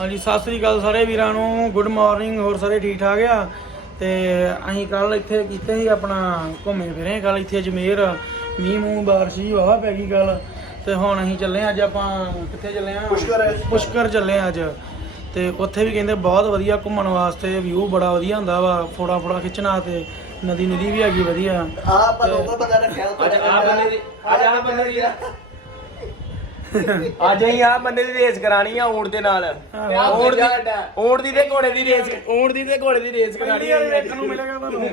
ਹਾਂਜੀ ਸਤਿ ਸ੍ਰੀ ਅਕਾਲ ਸਾਰੇ ਵੀਰਾਂ ਨੂੰ। ਗੁੱਡ ਮਾਰਨਿੰਗ ਹੋਰ ਸਾਰੇ ਠੀਕ ਠਾਕ ਆ? ਤੇ ਅਸੀਂ ਕੱਲ ਇੱਥੇ ਕੀਤੇ ਸੀ ਆਪਣਾ ਘੁੰਮੇ ਫਿਰੇ ਕੱਲ ਇੱਥੇ ਅਜਮੇਰ। ਮੀਂਹ ਮੂੰਹ ਬਾਰਿਸ਼ ਹੀ ਵਾਵਾ ਪੈ ਗਈ ਕੱਲ ਤੇ ਹੁਣ ਅਸੀਂ ਚੱਲੇ ਹਾਂ ਅੱਜ ਆਪਾਂ ਕਿੱਥੇ ਚੱਲੇ ਆ? ਪੁਸ਼ਕਰ। ਪੁਸ਼ਕਰ ਚੱਲੇ ਹਾਂ ਅੱਜ। ਤੇ ਉੱਥੇ ਵੀ ਕਹਿੰਦੇ ਬਹੁਤ ਵਧੀਆ ਘੁੰਮਣ ਵਾਸਤੇ ਵਿਊ ਬੜਾ ਵਧੀਆ ਹੁੰਦਾ ਵਾ ਫੋੜਾ ਫੋੜਾ ਖਿੱਚਣਾ ਤੇ ਨਦੀ ਨਦੀ ਵੀ ਹੈਗੀ ਵਧੀਆ। ਆ ਪਰ ਉਹ ਪਤਾ ਰੱਖਿਆ ਅੱਜ ਆ ਬੰਦੇ ਦੀ ਅੱਜ ਆ ਬੰਦੇ ਦੀ ਅੱਜ ਅਸੀਂ ਆ ਬੰਦੇ ਦੀ ਰੇਸ ਕਰਾਣੀ ਆ ਊਂਟ ਦੇ ਨਾਲ। ਊਂਟ ਦੀ ਊਂਟ ਦੀ ਤੇ ਘੋੜੇ ਦੀ ਰੇਸ ਊਂਟ ਦੀ ਤੇ ਘੋੜੇ ਦੀ ਰੇਸ ਕਰਾਣੀ ਆ। ਵੇਖਣ ਨੂੰ ਮਿਲੇਗਾ ਤੁਹਾਨੂੰ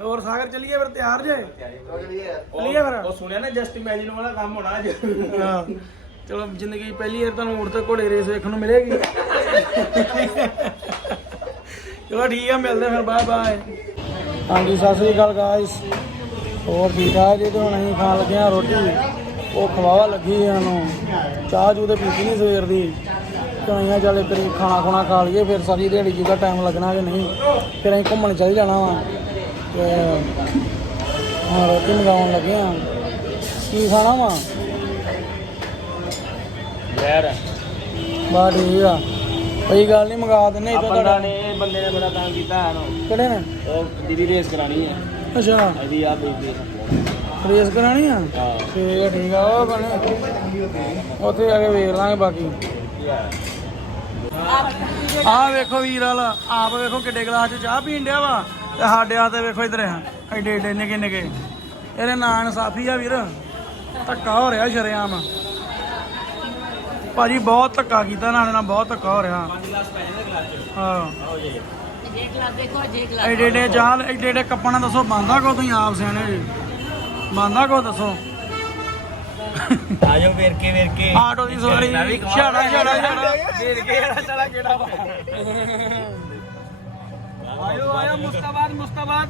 ਹੋਰ ਸਾਗਰ ਚੱਲੀਏ ਫਿਰ ਤਿਆਰ ਜੇ? ਚੱਲੀਏ ਫਿਰ। ਉਹ ਸੁਣਿਆ ਨਾ ਜਸਟ ਇਮੇਜਿਨ ਵਾਲਾ ਕੰਮ ਹੋਣਾ ਅੱਜ। ਚਲੋ ਜ਼ਿੰਦਗੀ ਪਹਿਲੀ ਵਾਰ ਤੁਹਾਨੂੰ ਊਂਟ ਤੇ ਘੋੜੇ ਰੇਸ ਵੇਖਣ ਨੂੰ ਮਿਲੇਗੀ। ਚਲੋ ਠੀਕ ਆ ਮਿਲਦੇ ਫਿਰ ਬਾਏ ਬਾਏ ਹਾਂਜੀ ਸਤਿ ਸ੍ਰੀ ਅਕਾਲ ਗਾਇਸ ਹੋਰ ਠੀਕ ਠਾਕ ਜੀ ਤੇ ਹੁਣ ਅਸੀਂ ਖਾਣ ਲੱਗੇ ਆ ਰੋਟੀ ਉਹ ਖਵਾਵਾ ਲੱਗੀ ਆ ਨੂੰ ਚਾਹ ਜੂ ਤੇ ਪੀਤੀ ਨਹੀਂ ਸਵੇਰ ਦੀ। ਕਹਾਈਆਂ ਚੱਲ ਇੱਕ ਵਾਰੀ ਖਾਣਾ ਖੁਣਾ ਖਾ ਲਈਏ ਫਿਰ ਸਾਰੀ ਦਿਹਾੜੀ ਜੀ ਦਾ ਟਾਈਮ ਲੱਗਣਾ ਕਿ ਨਹੀਂ ਫਿਰ ਅਸੀਂ ਘੁੰਮਣ ਚੱਲ ਜਾਣਾ ਵਾ। ਤੇ ਹੁਣ ਰੋਟੀ ਮੰਗਾਉਣ ਲੱਗੇ ਆ ਕੀ ਖਾਣਾ ਵਾ? ਯਾਰ। ਬਾ ਠੀਕ ਆ। ਕੋਈ ਗੱਲ ਨਹੀਂ ਮੰਗਾ ਦਿੰਨੇ ਆ ਇਦਾਂ ਬੰਦਾ ਤੁਹਾਡਾ। ਨੇ ਇਹ ਬੰਦੇ ਨੇ ਬੜਾ ਤੰਗ ਕੀਤਾ ਹੈ ਨੂੰ ਕਿਹੜੇ ਨੇ? ਉਹ ਦੀਦੀ ਰੇਸ ਕਰਾਣੀ ਹੈ ਅੱਛਾ। ਇਹਦੀ ਆ ਬੇਬੀ ਰੇਸ ਕਰਾਣੀ ਆ? ਠੀਕ ਆ ਠੀਕ ਆ ਉਹ ਬਣੇ। ਉੱਥੇ ਆ ਕੇ ਵੇਖ ਲਾਂਗੇ ਬਾਕੀ। ਆਹ ਵੇਖੋ ਵੀਰ ਵਾਲ ਆਪ ਵੇਖੋ ਕਿੱਡੇ ਗਲਾਸ 'ਚ ਚਾਹ ਪੀਣ ਡਿਆ ਵਾ। ਤੇ ਸਾਡੇ ਆ ਤੇ ਵੇਖੋ ਇਧਰ ਐਡੇ ਐਡੇ ਨਿੱਕੇ ਨਿੱਕੇ। ਇਹਦੇ ਨਾਂ ਇਨਸਾਫੀ ਆ ਵੀਰ। ਧੱਕਾ ਹੋ ਰਿਹਾ ਸ਼ਰੇਆਮ। ਭਾਜੀ ਬਹੁਤ ਧੱਕਾ ਕੀਤਾ ਨਾਲੇ ਨਾਲ ਬਹੁਤ ਧੱਕਾ ਹੋ ਰਿਹਾ। ਹਾਂ। ਐਡੇ ਐਡੇ ਜਾਲ ਐਡੇ ਐਡੇ ਕੱਪਾਂ ਨਾਲ ਦੱਸੋ ਬੰਦਾ ਕੋ ਤੁਸੀਂ ਆਪ ਸਿਆਣੇ? ਜੀ ਬੰਦਾ ਕੋ ਦੱਸੋ? ਆਜੋ ਵੇਰ ਕੇ ਵੇਰ ਕੇ ਆਟੋ ਦੀ ਸਵਾਰੀ। ਛਾੜਾ ਛਾੜਾ ਛਾੜਾ। ਵੇਰ ਕੇ ਇਹਦਾ ਚਲਾ ਕਿਹੜਾ ਵਾ? ਆਇਓ ਆਇਓ ਮੁਸਤਾਬਾਦ ਮੁਸਤਾਬਾਦ।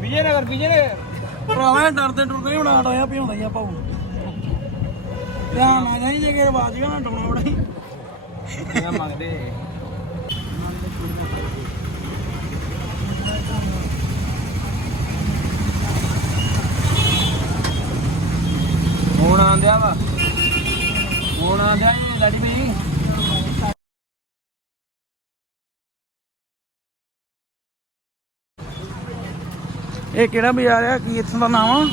ਵਿਜੇਨਗਰ ਵਿਜੇਨਗਰ ਭਰਾਵਾ ਡਰਦੇ ਡਰਦੇ ਹੁਣ ਆਟੋ ਆ ਪਿਉਂਦਾ ਹੀ ਆ ਪਾਉ ਧਿਆਨ ਆ ਜਾਈ ਜੇ ਕਿ ਗਿਆ ਨਾ ਬੜਾ ਇਹ ਮੰਗਦੇ ਹੁਣ ਆਂਦਿਆ ਵਾ ਹੁਣ ਆਂਦਿਆ ਇਹ ਲਾਡੀ ਭਾਈ ਇਹ ਕਿਹੜਾ ਬਾਜ਼ਾਰ ਆ? ਕੀ ਇੱਥੋਂ ਦਾ ਨਾਮ ਆ?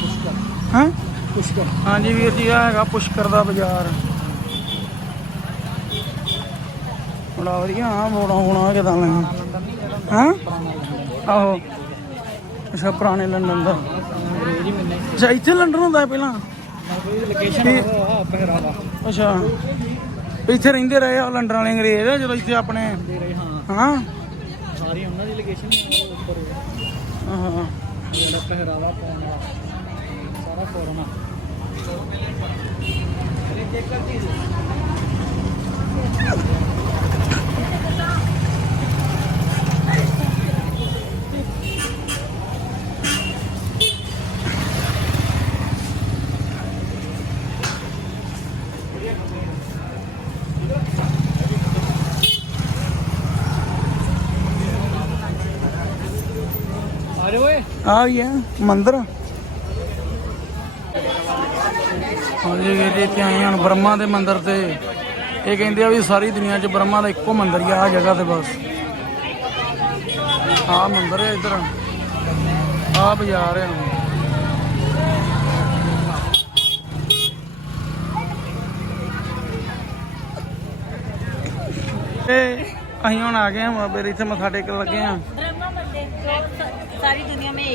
ਹਾਂ? ਪੁਸ਼ਕਰ। ਹਾਂਜੀ ਵੀਰ ਜੀ ਆ ਹੈਗਾ ਪੁਸ਼ਕਰ ਦਾ ਬਾਜ਼ਾਰ। ਬੜਾ ਵਧੀਆ ਆ ਮੋੜਾ ਹੋਣਾ ਕਿਦਾਂ ਲੈਣਾ ਹਾਂ? ਆਹੋ। ਅੱਛਾ ਪੁਰਾਣੇ ਲੰਡਨ ਦਾ। ਅੱਛਾ ਇੱਥੇ ਲੰਡਨ ਹੁੰਦਾ ਹੈ ਪਹਿਲਾਂ? ਲੋਕੇਸ਼ਨ ਆ ਪਹਿਰਾਵਾ। ਅੱਛਾ। ਇੱਥੇ ਰਹਿੰਦੇ ਰਹੇ ਆ ਲੰਡਨ ਵਾਲੇ ਅੰਗਰੇਜ਼ ਜਦੋਂ ਇੱਥੇ ਆਪਣੇ ਹਾਂ। ਹਾਂ? ਸਾਰੀ ਉਹਨਾਂ ਦੀ ਲੋਕੇਸ਼ਨ ਉੱਪਰ। ਹਾਂ। ਜਿਹੜਾ ਪਹਿਰਾਵਾ ਪਾਉਣਾ ਸਾਰਾ ਫੋਰਨ ਆ ਆ ਰਹੇ ਓਏ ਆ ਹੀ ਹੈ, ਮੰਦਿਰ। ਹਾਂਜੀ ਵੀਰ ਇੱਥੇ ਆਏ ਹਨ ਬ੍ਰਹਮਾ ਦੇ ਮੰਦਿਰ ਤੇ। ਇਹ ਕਹਿੰਦੇ ਆ ਵੀ ਸਾਰੀ ਦੁਨੀਆ 'ਚ ਬ੍ਰਹਮਾ ਦਾ ਇੱਕੋ ਮੰਦਿਰ ਹੀ ਆ ਜਗ੍ਹਾ ਤੇ ਬਸ। ਆ ਮੰਦਿਰ ਹੈ ਇਧਰ। ਆ ਬਾਜ਼ਾਰ ਹੈ ਤੇ ਅਸੀਂ ਹੁਣ ਆ ਗਏ ਹਾਂ ਬਾਬੇ ਇੱਥੇ ਮੱਥਾ ਟੇਕਣ ਲੱਗੇ ਹਾਂ। ਬ੍ਰਹਮਾ ਮੰਦਿਰ, ਸਾਰੀ ਦੁਨੀਆ में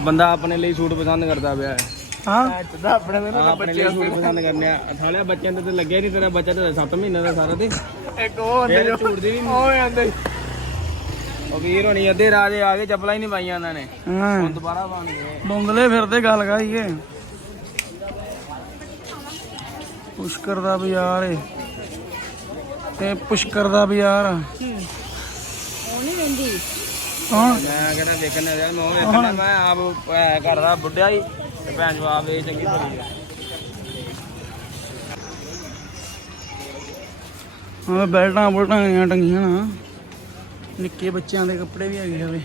ਬੰਦਾ ਆਪਣੇ ਲਈ ਸੂਟ ਪਸੰਦ ਕਰਦਾ ਪਿਆ ਹੈ। ਹਾਂ? ਤਦਾ ਆਪਣੇ ਦੇ ਬੱਚੇ ਸੂਟ ਪਸੰਦ ਕਰਨੇ ਆ। ਥਾਲਿਆ ਬੱਚਿਆਂ ਤੇ ਲੱਗਿਆ ਨਹੀਂ ਤੇਰਾ ਬੱਚਾ ਤੇ 7 ਮਹੀਨੇ ਦਾ ਸਾਰਾ ਤੇ। ਇੱਕ ਉਹ ਅੰਦਰ ਝੂਟਦੀ ਉਹ ਅੰਦਰ ਉਹ ਵੀਰ ਹੋਣੀ ਅੱਧੇ ਰਾਜੇ ਆ ਕੇ ਚੱਪਲਾਂ ਹੀ ਨਹੀਂ ਪਾਈਆਂ ਉਹਨਾਂ ਨੇ। ਹਾਂ। ਹੁਣ ਦੁਬਾਰਾ ਬਣ ਗਏ। ਬੰਦਲੇ ਫਿਰਦੇ ਗੱਲ ਗਾਈਏ ਪੁਸ਼ਕਰ ਦਾ ਬਾਜ਼ਾਰ ਏ। ਤੇ ਪੁਸ਼ਕਰ ਦਾ ਬਾਜ਼ਾਰ ਆ। ਉਹ ਨਹੀਂ ਰਹਿੰਦੀ। ਹਾਂ। ਮੈਂ ਕਿਹੜਾ ਵੇਖਣ ਰਿਹਾ ਮੈਂ ਉਹ ਵੇਖਣਾ ਮੈਂ ਆਪ ਐ ਕਰਦਾ ਬੁੱਢਿਆ ਹੀ ਤੇ ਭੈਣ ਜਵਾਬ ਇਹ ਚੰਗੀ ਭਲੀ ਆ। ਹਾਂ ਬੈਲਟਾਂ ਬੁਲਟਾਂ ਗਈਆਂ ਟੰਗੀਆਂ ਨਾ। ਨਿੱਕੇ ਬੱਚਿਆਂ ਦੇ ਕੱਪੜੇ ਵੀ ਹੈਗੇ ਹਵੇ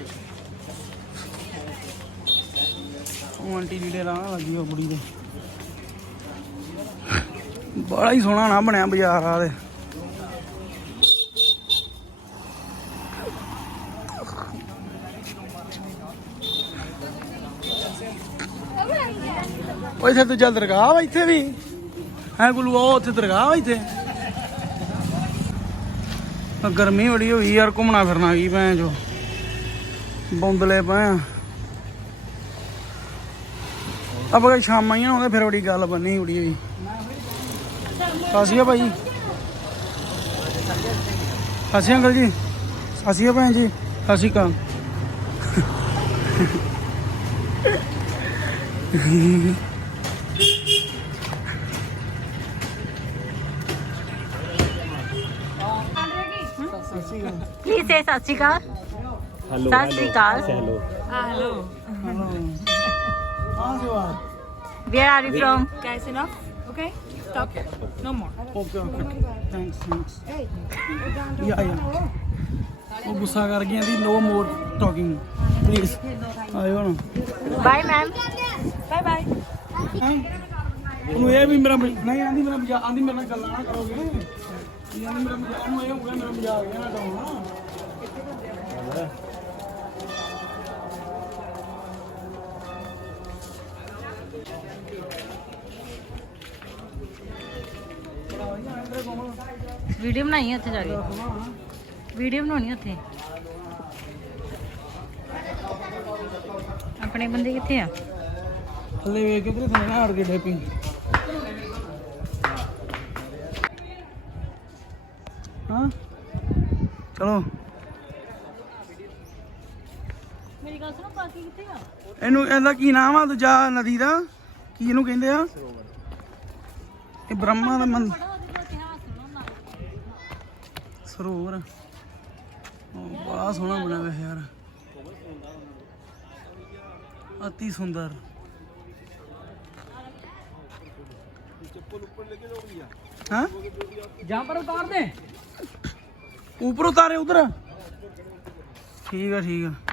ਉਹ ਆਂਟੀ ਲੀੜੇ ਲਾਣ ਲੱਗੀ ਉਹ ਕੁੜੀ ਦੇ। ਬੜਾ ਹੀ ਸੋਹਣਾ ਨਾ ਬਣਿਆ ਬਾਜ਼ਾਰ ਆ ਦੇ। ਉਹ ਇੱਥੇ ਦੂਜਾ ਦਰਗਾਹ ਵਾ ਇੱਥੇ ਵੀ। ਹੈ ਗੁਲੂ ਉਹ ਉੱਥੇ ਦਰਗਾਹ ਵਾ ਇੱਥੇ। ਆਹ ਗਰਮੀ ਬੜੀ ਹੋਈ ਯਾਰ, ਘੁੰਮਣਾ ਫਿਰਨਾ ਕੀ ਭੈਣ ਜੋ ਬੌਂਦਲੇ ਪਏ ਆ। ਆਪਾਂ ਸ਼ਾਮਾਂ ਹੀ ਆਉਂਦੇ ਫਿਰ ਬੜੀ ਗੱਲ ਬੰਨੀ ਬੜੀ ਹੋਈ। ਸਾਸੀਆ ਭਾਈ ਸਾਸੀਆ ਅੰਕਲ ਜੀ। ਸਾਸੀਆ ਭੈਣ ਜੀ। ਸਾਸੀ Please say ਸਤਿ ਸ਼੍ਰੀ ਅਕਾਲ ਸਤਿ ਸ਼੍ਰੀ ਅਕਾਲ ਹੈਲੋ hello ਹਾਂ ਸਿਵਾ where are you from Guys, enough? Okay? Stop. No more. Okay okay thanks thanks yeah yeah ਉਹ ਗੁੱਸਾ ਕਰ ਗਈਆਂ ਦੀ ਨੋ ਮੋਰ ਟਾਕਿੰਗ ਪਲੀਜ਼ ਆਇਓ ਨਾ bye ma'am Bye bye. ਹੈਂ? ਉਹਨੂੰ ਇਹ ਵੀ ਮੇਰਾ ਮਜ਼- ਨਹੀਂ ਆਂਦੀ ਮੇਰਾ ਮਜ਼ਾਕ ਆਂਦੀ ਮੇਰੇ ਨਾਲ ਗੱਲਾਂ ਨਾ ਕਰੋਗੇ ਇਹ ਆਂਦੀ ਮੇਰਾ ਮਜ਼ਾਕ ਨੂੰ ਇਹ ਹੋ ਗਿਆ ਮੇਰਾ ਮਜ਼ਾਕ ਇਹ ਨਾ ਡਾਉਣਾ ਵੀਡੀਓ ਬਣਾਈ ਹੈ ਉੱਥੇ ਜਾ ਕੇ। ਵੀਡੀਓ ਬਣਾਉਣੀ ਉੱਥੇ। ਆਪਣੇ ਬੰਦੇ ਕਿੱਥੇ ਆ? ਥੱਲੇ ਵੇਖ ਕੇ ਥੱਲੇ ਨਾ ਹਟ ਕੇ ਡੇਪੀ ਹਾਂ। ਚਲੋ। ਇਹਨੂੰ ਇਹਦਾ ਕੀ ਨਾਮ ਆ ਦੂਜਾ ਨਦੀ ਦਾ? ਕੀ ਇਹਨੂੰ ਕਹਿੰਦੇ ਆ? ਇਹ ਬ੍ਰਹਮਾ ਦਾ ਮੰਦ ਪੜੋ ਉਹਦੇ ਕੋਲ ਇਤਿਹਾਸ ਸੁਣੋ ਸਰੋਵਰ। ਉਹ ਬੜਾ ਸੋਹਣਾ ਬਣਿਆ ਹੋਇਆ ਯਾਰ। ਅਤੀ ਸੁੰਦਰ। ਹਾਂ? ਜੰਪਰ ਉਤਾਰ ਦੇ। ਉੱਪਰ ਉਤਾਰੇ ਉਧਰ। ਠੀਕ ਆ ਠੀਕ ਆ।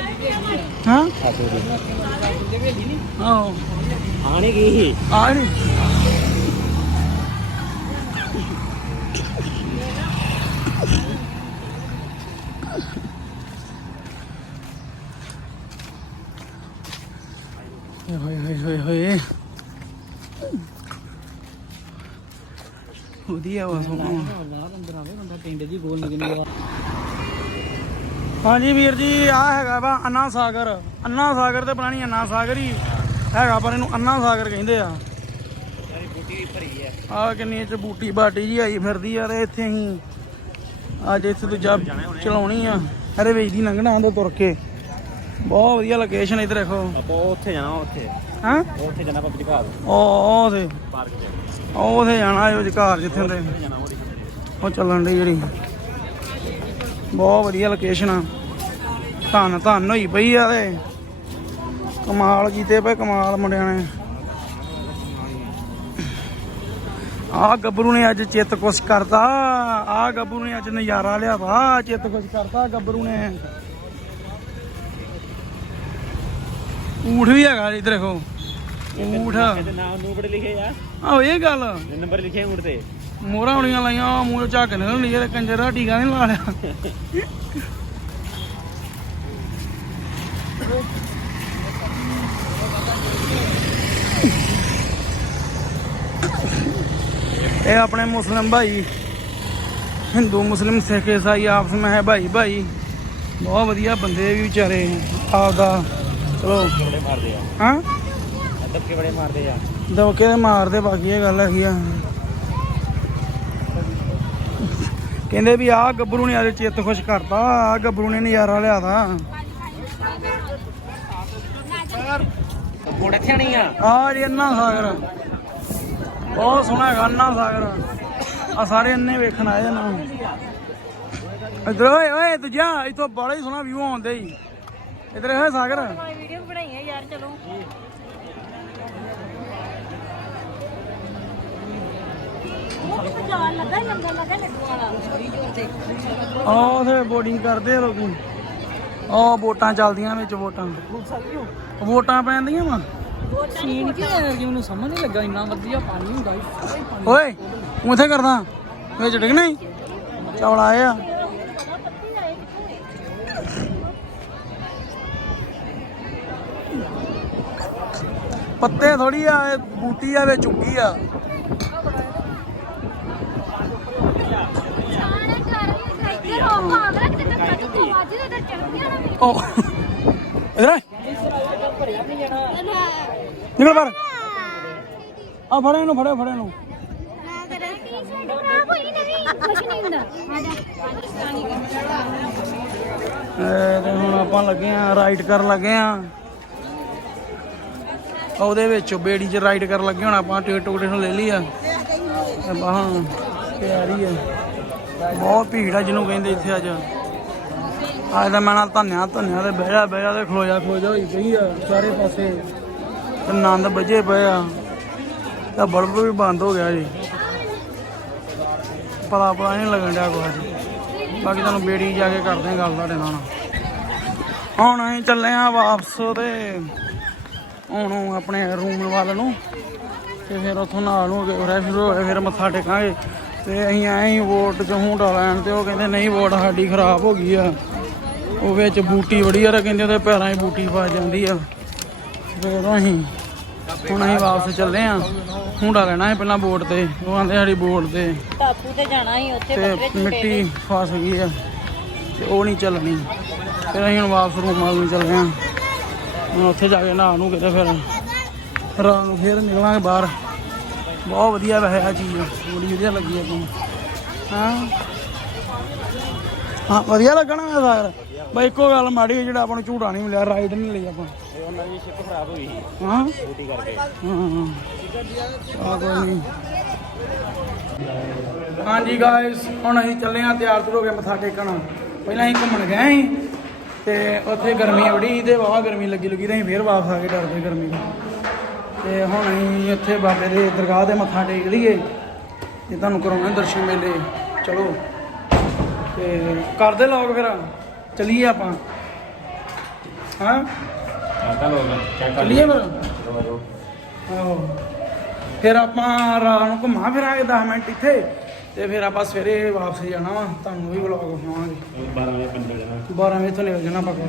ਹਾਂ? ਆਓ ਆਣੇ ਕੀ ਆਣੀ ਹੋਏ ਹੋਏ। ਹੋਏ ਹੋਏ ਉਹਦੀ ਆਵਾਜ਼ ਸੁਣੋ ਬੰਦਾ ਪਿੰਡ ਦੀ ਬੋਲ ਨਿਕਲੀ ਆ। ਹਾਂਜੀ ਵੀਰ ਜੀ ਆ ਹੈਗਾ ਵਾ ਅੰਨਾ ਸਾਗਰ। ਅੰਨਾ ਸਾਗਰ ਤੇ ਪੁਰਾਣੀ ਅੰਨਾ ਸਾਗਰ ਹੀ ਹੈਗਾ ਪਰ ਇਹਨੂੰ ਅੰਨਾ ਸਾਗਰ ਕਹਿੰਦੇ ਆ। ਆ ਕਿੰਨੀ ਚ ਬੂਟੀ ਬਾਟੀ ਜੀ ਆਈ ਫਿਰਦੀ ਆ ਤੇ ਇੱਥੇ ਅਸੀਂ ਅੱਜ ਇੱਥੇ ਦੂਜਾ ਚਲਾਉਣੀ ਆ। ਅਰੇ ਵੇਚਦੀ ਲੰਘਣਾ ਆਂਦਾ ਤੁਰ ਕੇ। ਬਹੁਤ ਵਧੀਆ ਲੋਕੇਸ਼ਨ ਇੱਧਰ ਦੇਖੋ। ਆਪਾਂ ਉੱਥੇ ਜਾਣਾ ਉੱਥੇ। ਹਾਂ? ਉੱਥੇ ਜਾਣਾ ਪਬਲਿਕ ਘਰ। ਉਹ ਉਹ ਤੇ ਪਾਰਕ ਚ। ਉਹ ਉਥੇ ਜਾਣਾ ਇਹ ਵਿਚਕਾਰ ਜਿੱਥੇ ਹੁੰਦੇ ਉਹਦੀ। ਉਹ ਚੱਲਣ ਦੀ ਜਿਹੜੀ। ਬਹੁਤ ਵਧੀਆ ਲੋਕੇਸ਼ਨ ਆ। ਧੰਨ ਧੰਨ ਹੋਈ ਪਈ ਆ ਤੇ। ਕਮਾਲ ਕੀਤੇ ਪਏ ਕਮਾਲ ਮੁੰਡਿਆਂ ਨੇ। ਆ ਗੱਭਰੂ ਨੇ ਅੱਜ ਚਿੱਤ ਕੁਛ ਕਰਤਾ। ਆ ਗੱਭਰੂ ਨੇ ਅੱਜ ਨਜ਼ਾਰਾ ਲਿਆ ਵਾ ਚਿੱਤ ਕੁਛ ਕਰਤਾ ਗੱਭਰੂ ਨੇ। ਊਠ ਵੀ ਹੈਗਾ ਇੱਧਰ ਦੇਖੋ। ਊਠ। ਨਾਮ ਨੂੰ ਬੜੇ ਲਿਖੇ ਆ। ਆਹੋ ਇਹ ਗੱਲ। ਨੰਬਰ ਲਿਖੇ ਊਂਟ ਤੇ। ਮੋਹਰਾਂ ਹੋਣੀਆਂ ਲਾਈਆਂ ਮੂੰਹ ਝੱਕ ਨਿਕਲ ਨਹੀਂ ਇਹ ਕੰਜਰ ਟੀਕਾ ਨਹੀਂ ਲਾ ਲਿਆ। ਇਹ ਆਪਣੇ ਮੁਸਲਮ ਭਾਈ ਹਿੰਦੂ ਮੁਸਲਿਮ ਸਿੱਖ ਈਸਾਈ ਆਪਸ ਵਿੱਚ ਹੈ ਭਾਈ ਭਾਈ। ਬਹੁਤ ਵਧੀਆ ਬੰਦੇ ਵੀ ਵਿਚਾਰੇ ਆਪਦਾ ਚਲੋ। ਬੜੇ ਮਾਰਦੇ ਆ? ਹਾਂ? ਧੱਕੇ ਬੜੇ ਮਾਰਦੇ ਆ? ਦਵਕੇ ਦੇ ਮਾਰਦੇ ਬਾਕੀ ਇਹ ਗੱਲ ਹੈਗੀ ਆ। ਕਹਿੰਦੇ ਵੀ ਆਹ ਗੱਭਰੂ ਨੇ ਆਦੇ ਚਿੱਤ ਖੁਸ਼ ਕਰਤਾ ਆਹ ਗੱਭਰੂ ਨੇ ਨਜ਼ਾਰਾ ਲਿਆਦਾ ਨਹੀਂ ਆ? ਆਹ ਜੀ ਅੰਨਾ ਸਾਗਰ। ਬਹੁਤ ਸੋਹਣਾ ਹੈਗਾ ਅੰਨਾ ਸਾਗਰ। ਆ ਸਾਰੇ ਅੰਨੇ ਵੇਖਣ ਆਏ ਨਾ। ਇਧਰ ਓਏ ਓਏ ਦੂਜਾ ਇਥੋਂ ਬੜਾ ਹੀ ਸੋਹਣਾ ਵਿਊ ਆਉਂਦਾ ਹੀ ਇਧਰ ਹੋਏ ਸਾਗਰ। ਵੀਡੀਓ ਬਣਾਈ ਹੈ ਯਾਰ ਚਲੋ। ਉਹ ਕਿੱਥੇ ਜਾਣ ਲੱਗਾ ਲੰਗਾ ਲੱਗਾ ਲੱਡੂ ਵਾਲਾ ਆ ਉਥੇ ਬੋਰਡਿੰਗ ਕਰਦੇ ਆ ਲੋਕੀ। ਆ ਵੋਟਾਂ ਚੱਲਦੀਆਂ ਵਿੱਚ ਵੋਟਾਂ। ਵੋਟਾਂ ਪੈਂਦੀਆਂ ਵਾ। ਸੀਨ ਕੀ ਹੈ ਕਿ ਮੈਨੂੰ ਸਮਝ ਨਹੀਂ ਲੱਗਾ ਇੰਨਾ ਵਧੀਆ ਪਾਣੀ ਹੁੰਦਾ ਸੀ। ਓਏ ਉਥੇ ਕਰਦਾ। ਵਿੱਚ ਡਿੱਗ ਨਹੀਂ? ਚੌਲ ਆਏ ਆ। ਪੱਤੇ ਥੋੜੀ ਆ ਇਹ ਬੂਟੀ ਆ ਵਿੱਚ ਉੱਗੀ ਆ। ਉਹ। ਇਧਰ ਆ। ਨਿਕਲ ਬਾਹਰ। ਆ ਫੜੇ ਇਹਨੂੰ, ਫੜੇ ਫੜੇ ਇਹਨੂੰ। ਇਹ ਤੇ ਹੁਣ ਆਪਾਂ ਲੱਗੇ ਆ ਰਾਈਡ ਕਰਨ ਲੱਗੇ ਆ। ਉਹਦੇ ਵਿੱਚ ਬੇੜੀ 'ਚ ਰਾਈਡ ਕਰਨ ਲੱਗੇ ਹੁਣ ਆਪਾਂ ਟਿਕਟ ਟੁਕਟ ਨੂੰ ਲੈ ਲਈ ਆ। ਬਾਹਾਂ ਤਿਆਰੀ ਆ। ਬਹੁਤ ਭੀੜ ਆ ਜਿਹਨੂੰ ਕਹਿੰਦੇ ਇੱਥੇ ਅੱਜ। ਅੱਜ ਦਾ ਮੈਂ ਨਾਲ ਧੰਨਿਆ ਧੰਨਿਆ ਤੇ ਬਹਿ ਜਾ ਬਹਿ ਜਾ ਤੇ ਖਲੋ ਜਾ ਖਲੋ ਜਾ ਹੋਈ ਪਈ ਆ ਸਾਰੇ ਪਾਸੇ। ਤੇ ਆਨੰਦ ਵੱਜੇ ਪਏ ਆ। ਤਾਂ ਬਲਬ ਵੀ ਬੰਦ ਹੋ ਗਿਆ ਜੀ। ਪਤਾ ਪਤਾ ਨਹੀਂ ਲੱਗਣ ਡਿਆ ਕੁਝ ਬਾਕੀ ਤੁਹਾਨੂੰ ਬੇੜੀ ਜਾ ਕੇ ਕਰਦੇ ਹਾਂ ਗੱਲ ਤੁਹਾਡੇ ਨਾਲ। ਹੁਣ ਅਸੀਂ ਚੱਲੇ ਆ ਵਾਪਸ ਤੇ ਹੁਣ ਆਪਣੇ ਰੂਮ ਵੱਲ ਨੂੰ। ਤੇ ਫਿਰ ਉੱਥੋਂ ਨਾਲ ਨੂੰ ਕੇ ਫਰੈਸ਼ ਹੋ ਕੇ ਫਿਰ ਮੱਥਾ ਟੇਕਾਂਗੇ। ਤੇ ਅਸੀਂ ਆਏ ਵੋਟ ਚ ਹੁੰਡਾ ਲੈਣ ਤੇ ਉਹ ਕਹਿੰਦੇ, ਨਹੀਂ ਵੋਟ ਸਾਡੀ ਖਰਾਬ ਹੋ ਗਈ ਆ। ਉਹ ਵਿੱਚ ਬੂਟੀ ਬੜੀ ਆ ਕਹਿੰਦੇ ਉਹਦੇ ਪੈਰਾਂ 'ਚ ਬੂਟੀ ਫਸ ਜਾਂਦੀ ਆ। ਫਿਰ ਅਸੀਂ ਹੁਣ ਅਸੀਂ ਵਾਪਸ ਚੱਲੇ ਆ। ਹੁੰਡਾ ਲੈਣਾ ਹੈ ਪਹਿਲਾਂ ਵੋਟ ਤੇ। ਉਹ ਆਂਦੇ ਸਾਡੀ ਵੋਟ ਤੇ। ਟਾਪੂ ਤੇ ਜਾਣਾ ਸੀ ਉੱਥੇ ਤੇ ਮਿੱਟੀ ਫਸ ਗਈ ਆ। ਤੇ ਉਹ ਨਹੀਂ ਚੱਲਣੀ। ਫਿਰ ਅਸੀਂ ਹੁਣ ਵਾਪਸ ਰੂਮ ਨੂੰ ਚੱਲ ਗਏ ਆ। ਹੁਣ ਉੱਥੇ ਜਾ ਕੇ ਨਹਾ ਨੂੰ ਕਿਤੇ ਫਿਰ ਰਾਤ ਨੂੰ ਫਿਰ ਨਿਕਲਾਂਗੇ ਬਾਹਰ। ਬਹੁਤ ਵਧੀਆ ਵੈਸੇ ਆ ਚੀਜ਼। ਬੜੀ ਵਧੀਆ ਲੱਗੀ ਆ ਤੂੰ। ਹਾਂ? ਹਾਂ ਵਧੀਆ ਲੱਗਣਾ ਸਾਰ ਬਈ ਇੱਕੋ ਗੱਲ ਮਾੜੀ ਹੈ ਜਿਹੜਾ ਆਪਾਂ ਨੂੰ ਝੂਟਾ ਨਹੀਂ ਮਿਲਿਆ ਰਾਈਡ ਨਹੀਂ ਲਈ ਆਪਾਂ। ਇਹ ਉਹਨਾਂ ਦੀ ਸ਼ਿਪ ਖਰਾਬ ਹੋਈ ਸੀ। ਹਾਂ? ਡਿਊਟੀ ਕਰਕੇ। ਹਾਂ ਆ ਕੋਈ ਨਹੀਂ ਹਾਂਜੀ ਗਾਇਸ ਹੁਣ ਅਸੀਂ ਚੱਲੇ ਆ ਤਿਆਰ ਤੁਰ ਹੋ ਕੇ ਮੱਥਾ ਟੇਕਣ। ਪਹਿਲਾਂ ਅਸੀਂ ਘੁੰਮਣ ਗਏ ਸੀ ਤੇ ਉੱਥੇ ਗਰਮੀ ਬੜੀ ਸੀ ਤੇ ਵਾਹ ਗਰਮੀ ਲੱਗੀ ਲੱਗੀ ਤੇ ਅਸੀਂ ਫੇਰ ਵਾਪਸ ਆ ਕੇ ਡਰਦੇ ਗਰਮੀ ਤੋਂ। ਤੇ ਹੁਣ ਅਸੀਂ ਇੱਥੇ ਬਾਬੇ ਦੇ ਦਰਗਾਹ ਤੇ ਮੱਥਾ ਟੇਕ ਲਈਏ ਤੇ ਤੁਹਾਨੂੰ ਕਰਾਉਣੇ ਦਰਸ਼ਨ ਮੇਲੇ। ਚਲੋ। ਤੇ ਕਰਦੇ ਲੋਕ ਫਿਰ। ਚੱਲੀਏ ਆਪਾਂ। ਹਾਂ? ਆਤਾ ਲੋਕ ਚੈੱਕ ਚੱਲੀਏ ਫਿਰ। ਆਹੋ। ਫਿਰ ਆਪਾਂ ਰਾਤ ਨੂੰ ਘੁੰਮਾ ਫਿਰਾਂਗੇ 10 ਮਿੰਟ ਇੱਥੇ, ਤੇ ਫਿਰ ਆਪਾਂ ਸਵੇਰੇ ਵਾਪਸ ਜਾਣਾ ਵਾ। ਤੁਹਾਨੂੰ ਵੀ ਵਲੌਗ ਵਿਖਾਵਾਂਗੇ 12 ਵਜੇ ਪਿੰਡ ਜਾਣਾ 12 ਵਜੇ ਤੋਂ ਨਿਕਲ ਜਾਣਾ ਆਪਾਂ ਕੋਲ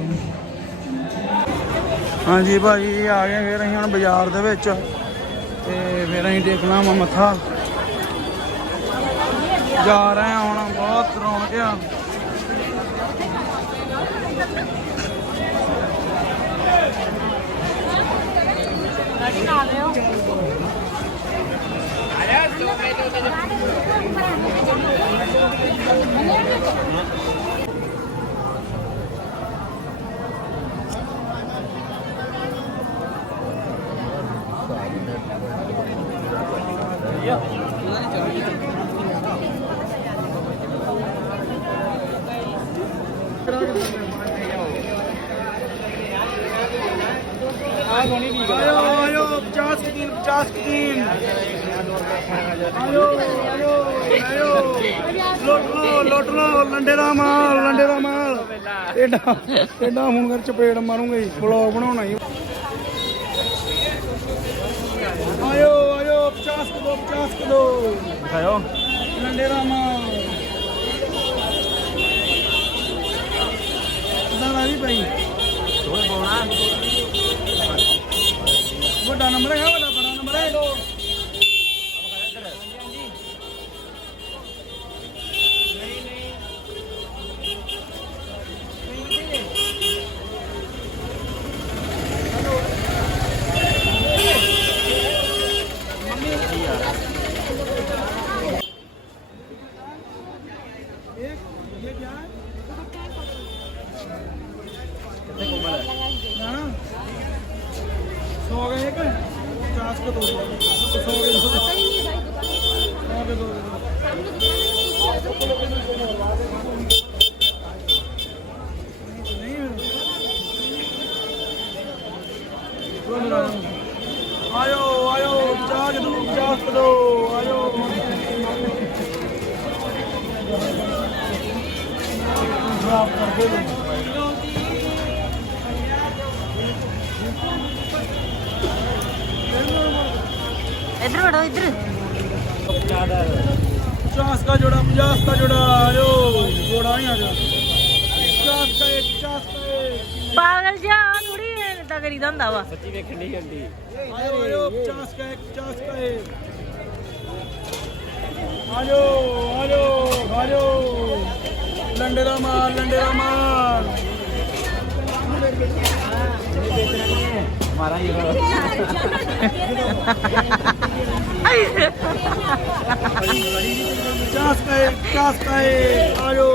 ਹਾਂਜੀ ਭਾਜੀ, ਆ ਗਏ ਫਿਰ ਅਸੀਂ ਹੁਣ ਬਾਜ਼ਾਰ ਦੇ ਵਿੱਚ, ਤੇ ਫਿਰ ਅਸੀਂ ਦੇਖਣਾ ਵਾ ਮੱਥਾ। ਜਾ ਰਹੇ ਹਾਂ ਹੁਣ, ਬਹੁਤ ਰੌਣਕ ਆ। ਹੈਗੀ 50 ਕੀ 50 ਕੀ ਆਇਓ ਆਇਓ ਆਇਓ ਲੁੱਟ ਲੋ ਲੁੱਟ ਲੋ ਲੰਡੇ ਦਾ ਮਾਲ ਲੰਡੇ ਦਾ ਮਾਲ ਐਡਾ ਐਡਾ ਹੁਣ ਕਰ ਚਪੇੜ ਮਾਰੂੰਗਾ ਜੀ ਵਲੌਗ ਬਣਾਉਣਾ ਹੀ ਆਇਓ ਆਇਓ 50 ਕਿਲੋ 50 ਕਿਲੋ ਦਿਖਾਓ ਲੰਡੇ ਦਾ ਮਾਲ ਦਾਦਾ ਵੀ ਭਾਈ ਦੋਏ ਪਾਉਣਾ ਵੱਡਾ ਨੰਬਰ ਹੈਗਾ ਵੱਡਾ ਪਾਗਲ ਜਾਨ ਉੜੀ ਇਦਾਂ ਕਰੀਦਾ ਹੁੰਦਾ ਵਾ। ਸੱਚੀ ਵੇਖਣ ਨਹੀਂ ਆਂਦੀ ਆਇਓ ਆਇਓ 50 ਕਾ 50 ਕਾ ਆਜੋ।